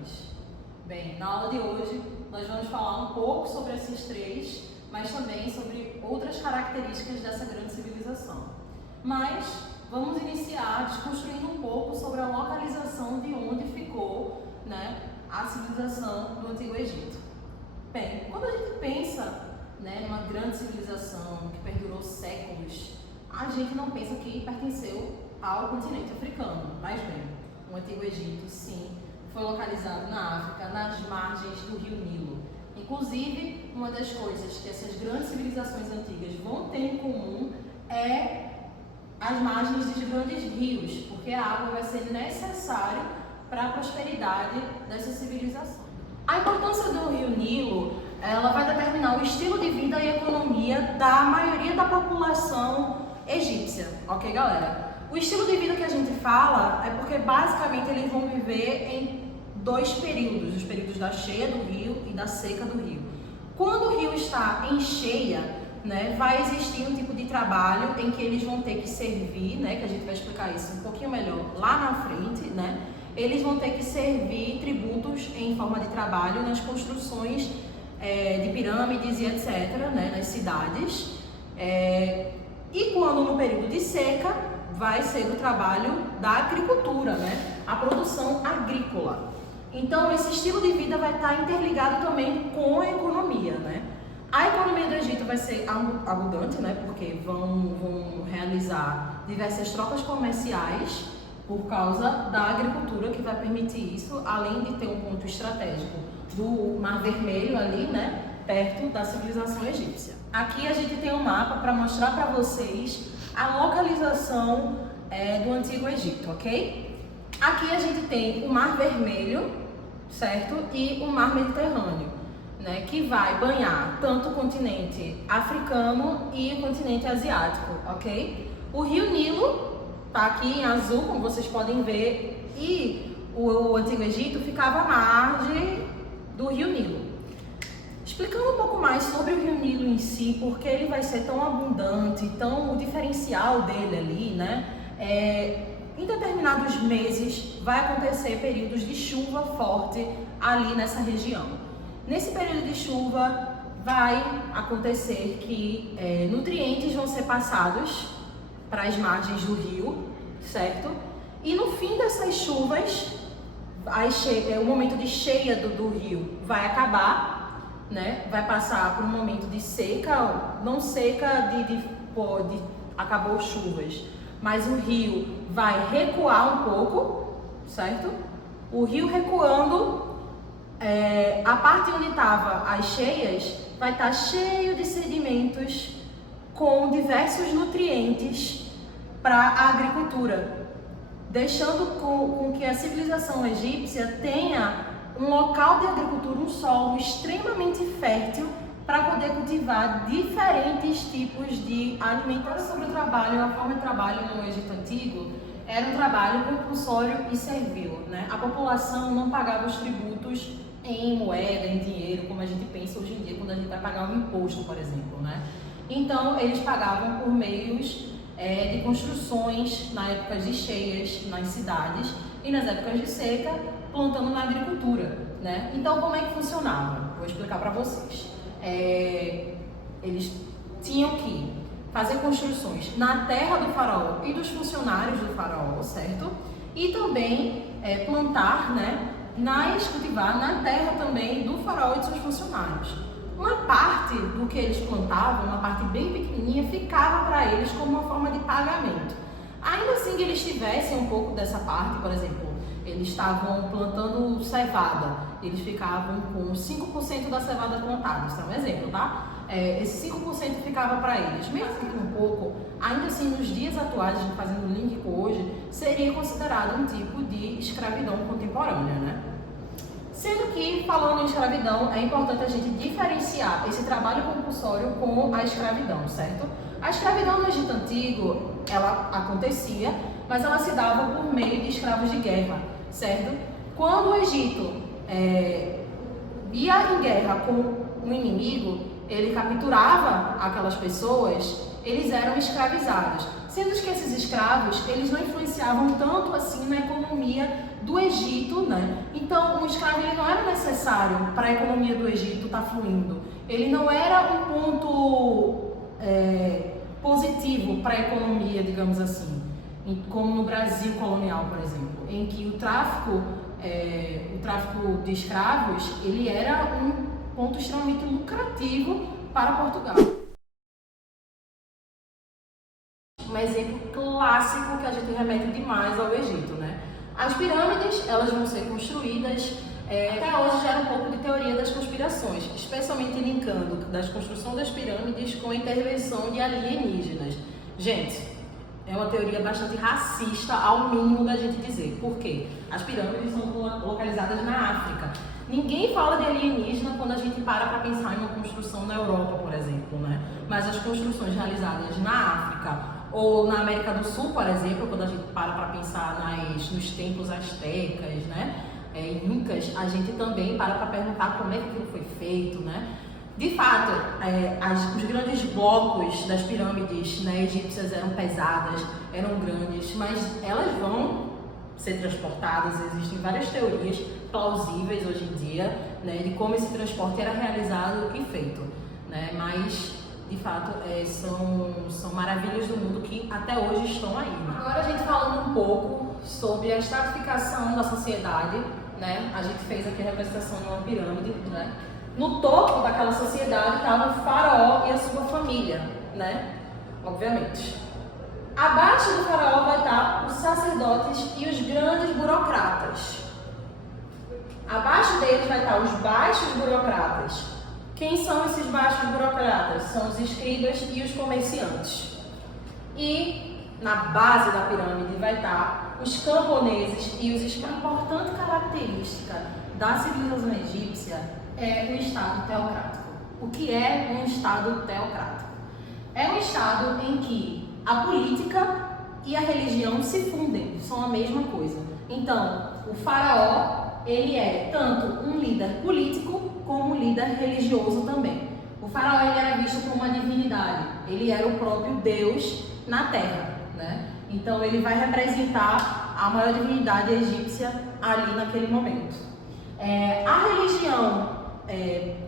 pirâmides? Bem, na aula de hoje nós vamos falar um pouco sobre esses três, mas também sobre outras características dessa grande civilização. Mas vamos iniciar desconstruindo um pouco sobre a localização de onde ficou, a civilização do Antigo Egito. Bem, quando a gente pensa numa grande civilização que perdurou séculos, a gente não pensa que pertenceu ao continente africano. Mas bem, o Antigo Egito, sim, foi localizado na África, nas margens do rio Nilo. Inclusive, uma das coisas que essas grandes civilizações antigas vão ter em comum é as margens de grandes rios, porque a água vai ser necessária para a prosperidade dessa civilização. A importância do rio Nilo, ela vai determinar o estilo de vida e economia da maioria da população egípcia, ok, galera? O estilo de vida que a gente fala é porque basicamente eles vão viver em dois períodos, os períodos da cheia do rio e da seca do rio. Quando o rio está em cheia, vai existir um tipo de trabalho em que eles vão ter que servir, que a gente vai explicar isso um pouquinho melhor lá na frente, eles vão ter que servir tributos em forma de trabalho nas construções de pirâmides e etc, nas cidades. E quando no período de seca, vai ser o trabalho da agricultura, a produção agrícola. Então, esse estilo de vida vai estar interligado também com a economia, A economia do Egito vai ser abundante, porque vão realizar diversas trocas comerciais por causa da agricultura, que vai permitir isso, além de ter um ponto estratégico do Mar Vermelho ali, perto da civilização egípcia. Aqui a gente tem um mapa para mostrar para vocês a localização do Antigo Egito, ok? Aqui a gente tem o Mar Vermelho, certo? E o Mar Mediterrâneo, que vai banhar tanto o continente africano e o continente asiático, ok? O Rio Nilo está aqui em azul, como vocês podem ver, e o Antigo Egito ficava à margem do Rio Nilo. Explicando um pouco mais sobre o Rio Nilo em si, porque ele vai ser tão abundante, o diferencial dele ali, em determinados meses vai acontecer períodos de chuva forte ali nessa região. Nesse período de chuva vai acontecer que nutrientes vão ser passados para as margens do rio, certo? E no fim dessas chuvas, o momento de cheia do rio vai acabar, vai passar por um momento de seca, não seca de acabou chuvas, mas o rio vai recuar um pouco, certo? O rio recuando, a parte onde estavam as cheias vai estar cheio de sedimentos com diversos nutrientes para a agricultura, deixando com que a civilização egípcia tenha um local de agricultura, um solo extremamente fértil para poder cultivar diferentes tipos de alimentos. Sobre o trabalho, a forma de trabalho no Egito Antigo era um trabalho compulsório e servil, A população não pagava os tributos em moeda, em dinheiro, como a gente pensa hoje em dia quando a gente vai pagar um imposto, por exemplo, Então, eles pagavam por meios de construções na época de cheias nas cidades e nas épocas de seca, plantando na agricultura, Então, como é que funcionava? Vou explicar para vocês. Eles tinham que fazer construções na terra do faraó e dos funcionários do faraó, certo? E também plantar, cultivar na terra também do faraó e de seus funcionários. Uma parte do que eles plantavam, uma parte bem pequenininha, ficava para eles como uma forma de pagamento. Ainda assim que eles tivessem um pouco dessa parte, por exemplo, eles estavam plantando cevada, eles ficavam com 5% da cevada plantada, isso é um exemplo, tá? Esse 5% ficava para eles, mesmo que um pouco, ainda assim nos dias atuais, a gente fazendo o link com hoje, seria considerado um tipo de escravidão contemporânea, Sendo que, falando em escravidão, é importante a gente diferenciar esse trabalho compulsório com a escravidão, certo? A escravidão no Egito Antigo, ela acontecia, mas ela se dava por meio de escravos de guerra, certo? Quando o Egito ia em guerra com um inimigo, ele capturava aquelas pessoas, eles eram escravizados. sendo que esses escravos, eles não influenciavam tanto assim na economia do Egito, né? Então, o escravo ele não era necessário para a economia do Egito estar fluindo. Ele não era um ponto positivo para a economia, digamos assim, como no Brasil colonial, por exemplo, em que o tráfico de escravos, ele era um ponto extremamente lucrativo para Portugal. Um exemplo clássico que a gente remete demais ao Egito, né? As pirâmides, elas vão ser construídas, até hoje gera um pouco de teoria das conspirações, especialmente linkando das construções das pirâmides com a intervenção de alienígenas. Gente, é uma teoria bastante racista, ao mínimo da gente dizer. Por quê? As pirâmides são localizadas na África. Ninguém fala de alienígena quando a gente para pensar em uma construção na Europa, por exemplo, né? Mas as construções realizadas na África ou na América do Sul, por exemplo, quando a gente para os templos astecas, né? Incas, a gente também para perguntar como é que aquilo foi feito, né? De fato, os grandes blocos das pirâmides, né, egípcias eram pesadas, eram grandes, mas elas vão ser transportadas. Existem várias teorias plausíveis hoje em dia, né, de como esse transporte era realizado e feito, né? Mas de fato são maravilhas do mundo que até hoje estão aí, né? Agora a gente falando um pouco sobre a estratificação da sociedade, né? A gente fez aqui a representação de uma pirâmide, né? No topo daquela sociedade estava o faraó e a sua família, né? Obviamente. Abaixo do faraó vai estar os sacerdotes e os grandes burocratas. Abaixo deles vai estar os baixos burocratas. Quem são esses baixos burocratas? São os escribas e os comerciantes. E na base da pirâmide vai estar os camponeses e os escravos. Uma importante característica da civilização egípcia é o Estado teocrático. O que é um Estado teocrático? É um Estado em que a política e a religião se fundem, são a mesma coisa. Então, o faraó, ele é tanto um líder político como um líder religioso também. O faraó ele era visto como uma divindade, ele era o próprio Deus na terra, né? Então, ele vai representar a maior divindade egípcia ali naquele momento. A religião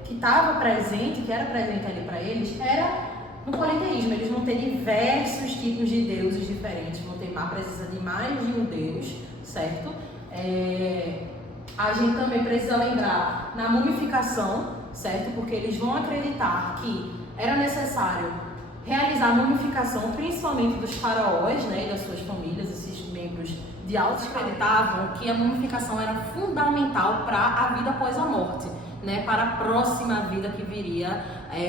que estava presente, que era presente ali para eles, era no politeísmo. Eles vão ter diversos tipos de deuses diferentes, vão ter a presença de mais de um deus, certo? A gente também precisa lembrar na mumificação, certo? Porque eles vão acreditar que era necessário realizar a mumificação, principalmente dos faraós, né, e das suas famílias, esses membros de altos acreditavam que a mumificação era fundamental para a vida após a morte, né, para a próxima vida que viria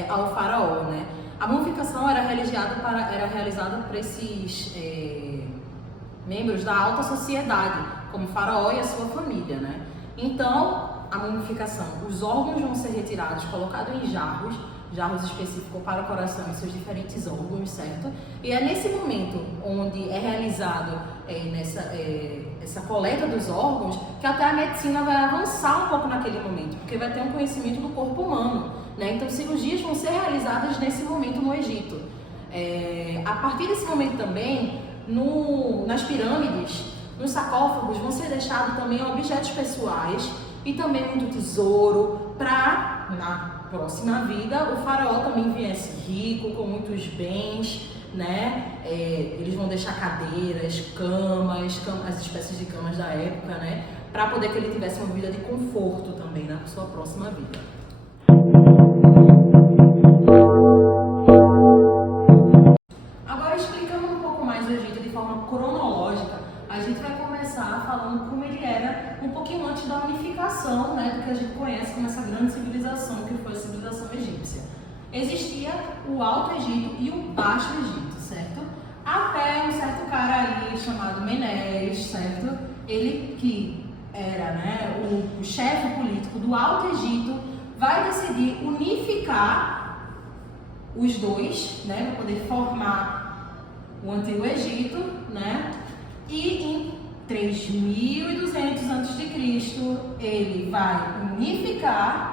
ao faraó, né. A mumificação era realizada por esses membros da alta sociedade, como o faraó e a sua família, né. Então, a mumificação, os órgãos vão ser retirados, colocados em jarros específicos para o coração e seus diferentes órgãos, certo? E é nesse momento onde é realizado essa coleta dos órgãos que até a medicina vai avançar um pouco naquele momento, porque vai ter um conhecimento do corpo humano, né? Então, cirurgias vão ser realizadas nesse momento no Egito. A partir desse momento também, nas pirâmides, nos sarcófagos, vão ser deixados também objetos pessoais e também muito tesouro para, na próxima vida, o faraó também viesse rico, com muitos bens, né? Eles vão deixar cadeiras, camas, as espécies de camas da época, né? Para poder que ele tivesse uma vida de conforto também na sua próxima vida. Agora, explicando um pouco mais o Egito de forma cronológica, a gente vai começar falando como ele era um pouquinho antes da unificação, né, do que a gente conhece como essa grande civilização que foi a civilização egípcia. Existia o Alto Egito e o Baixo Egito, certo? Até um certo cara aí chamado Menes, certo? Ele que era, né, o chefe político do Alto Egito, vai decidir unificar os dois, né, para poder formar o Antigo Egito, né? E em 3.200 a.C., ele vai unificar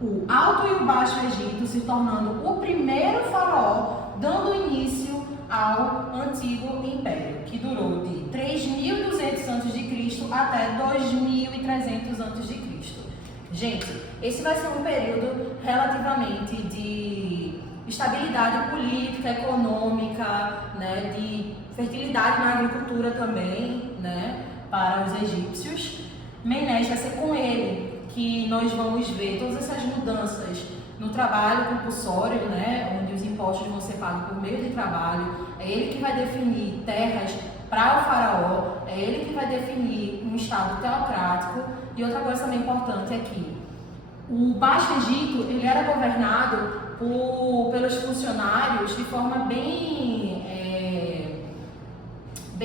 o Alto e o Baixo Egito, se tornando o primeiro faraó, dando início ao Antigo Império, que durou de 3.200 a.C. até 2.300 a.C. Gente, esse vai ser um período relativamente de estabilidade política, econômica, né, de fertilidade na agricultura também, né, para os egípcios. Menes vai ser com ele que nós vamos ver todas essas mudanças no trabalho compulsório, né, onde os impostos vão ser pagos por meio de trabalho. É ele que vai definir terras para o faraó, é ele que vai definir um estado teocrático. E outra coisa também importante é que o Baixo Egito ele era governado pelos funcionários de forma bem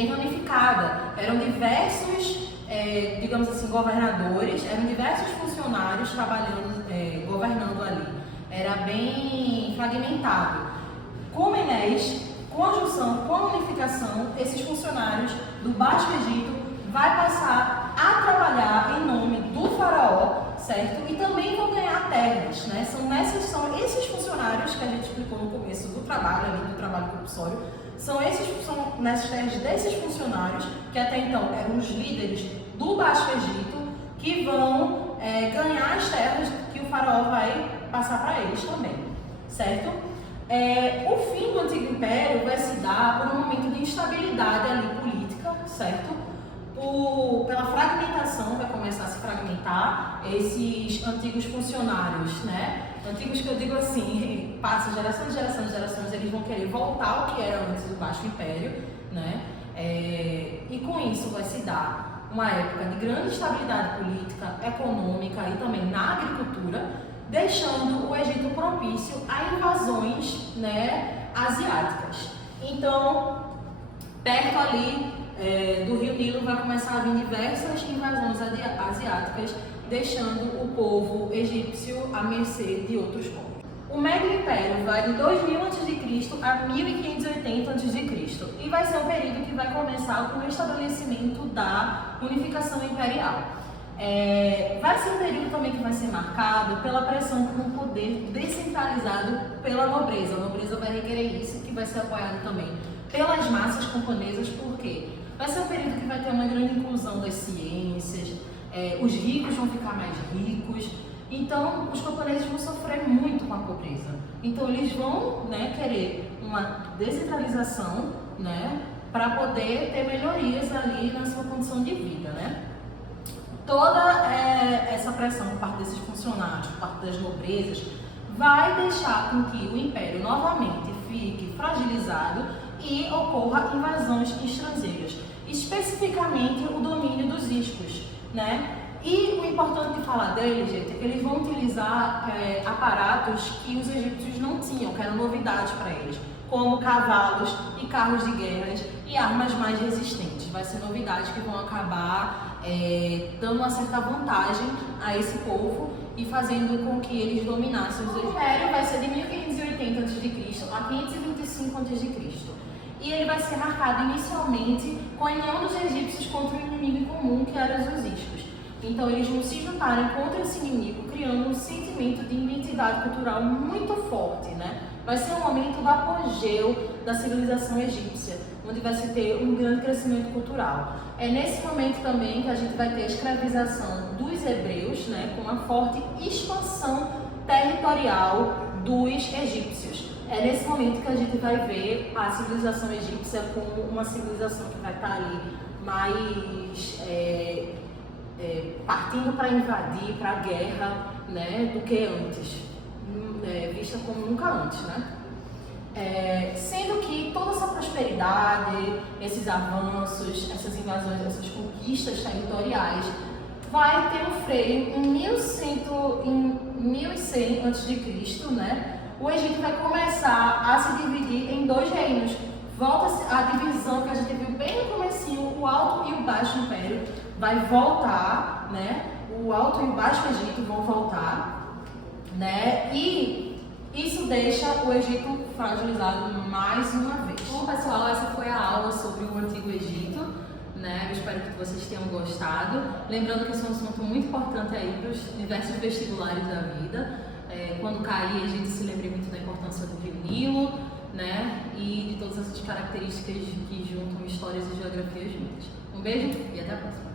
ramificada. Eram diversos, digamos assim, governadores, eram diversos funcionários trabalhando, governando ali. Era bem fragmentado. Com Menes, com a junção, com a unificação, esses funcionários do Baixo Egito vai passar a trabalhar em nome do faraó, certo? E também vão ganhar terras, né? São esses funcionários que a gente explicou no começo do trabalho, ali do trabalho compulsório, são nessas terras desses funcionários, que até então eram os líderes do Baixo Egito, que vão ganhar as terras que o faraó vai passar para eles também, certo? O fim do Antigo Império vai se dar por um momento de instabilidade ali política, certo? Pela fragmentação, vai começar a se fragmentar esses antigos funcionários, né? Antigos que eu digo assim, passa gerações, eles vão querer voltar ao que era antes do Baixo Império, né? E com isso vai se dar uma época de grande estabilidade política, econômica e também na agricultura, deixando o Egito propício a invasões, né, asiáticas. Então, perto ali do Rio Nilo vai começar a vir diversas invasões asiáticas, deixando o povo egípcio à mercê de outros povos. O Médio Império vai de 2000 a.C. a 1580 a.C. e vai ser um período que vai começar com o estabelecimento da unificação imperial. Vai ser um período também que vai ser marcado pela pressão por um poder descentralizado pela nobreza. A nobreza vai requerer isso, que vai ser apoiado também pelas massas camponesas, porque vai ser um período que vai ter uma grande inclusão das ciências, os ricos vão ficar mais ricos, então os camponeses vão sofrer muito com a pobreza. Então eles vão, né, querer uma descentralização, né, para poder ter melhorias ali na sua condição de vida, né? Toda essa pressão por parte desses funcionários, por parte das nobrezas, vai deixar com que o império novamente fique fragilizado e ocorra invasões estrangeiras, especificamente o domínio dos iscos, né? E o importante de falar deles, gente, é que eles vão utilizar aparatos que os egípcios não tinham, que eram novidades para eles, como cavalos e carros de guerra e armas mais resistentes. Vai ser novidades que vão acabar dando uma certa vantagem a esse povo e fazendo com que eles dominassem os egípcios. O império vai ser de 1580 a.C. a 525 a.C. E ele vai ser marcado inicialmente com a união dos egípcios contra o inimigo comum, que eram os iscos. Então eles vão se juntarem contra esse inimigo, criando um sentimento de identidade cultural muito forte, né? Vai ser um momento do apogeu da civilização egípcia, onde vai se ter um grande crescimento cultural. É nesse momento também que a gente vai ter a escravização dos hebreus, né, com uma forte expansão territorial dos egípcios. É nesse momento que a gente vai ver a civilização egípcia como uma civilização que vai estar ali mais partindo para invadir, para a guerra, né, do que antes, vista como nunca antes, né? Sendo que toda essa prosperidade, esses avanços, essas invasões, essas conquistas territoriais, vai ter um freio em 1100 a.C., né? O Egito vai começar a se dividir em dois reinos. Volta a divisão que a gente viu bem no comecinho, o Alto e o Baixo Império vai voltar, né? O Alto e o Baixo Egito vão voltar, né? E isso deixa o Egito fragilizado mais uma vez. Bom, pessoal, essa foi a aula sobre o Antigo Egito, né? Eu espero que vocês tenham gostado. Lembrando que esse é um assunto muito importante aí para os diversos vestibulares da vida. Quando cair, a gente se lembre muito da importância do Rio Nilo, né? E de todas essas características que juntam histórias e geografias juntas. Um beijo e até a próxima!